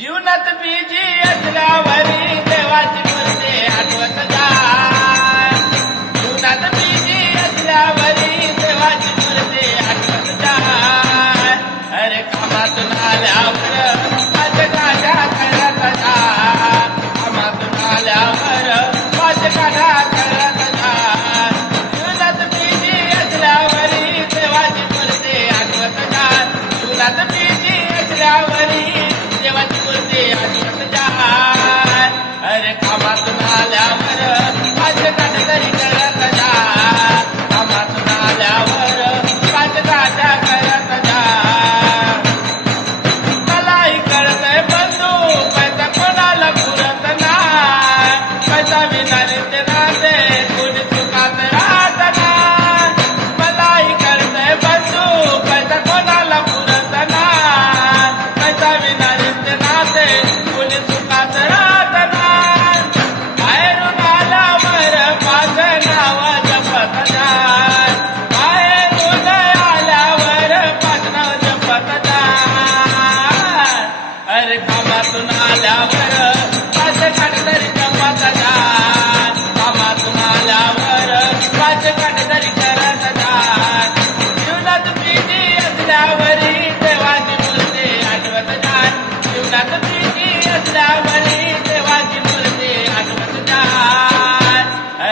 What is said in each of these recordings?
जीवनात बीजी असल्यावरी देवाची मूर्ती आठवत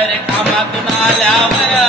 आल्यावर आल्यावर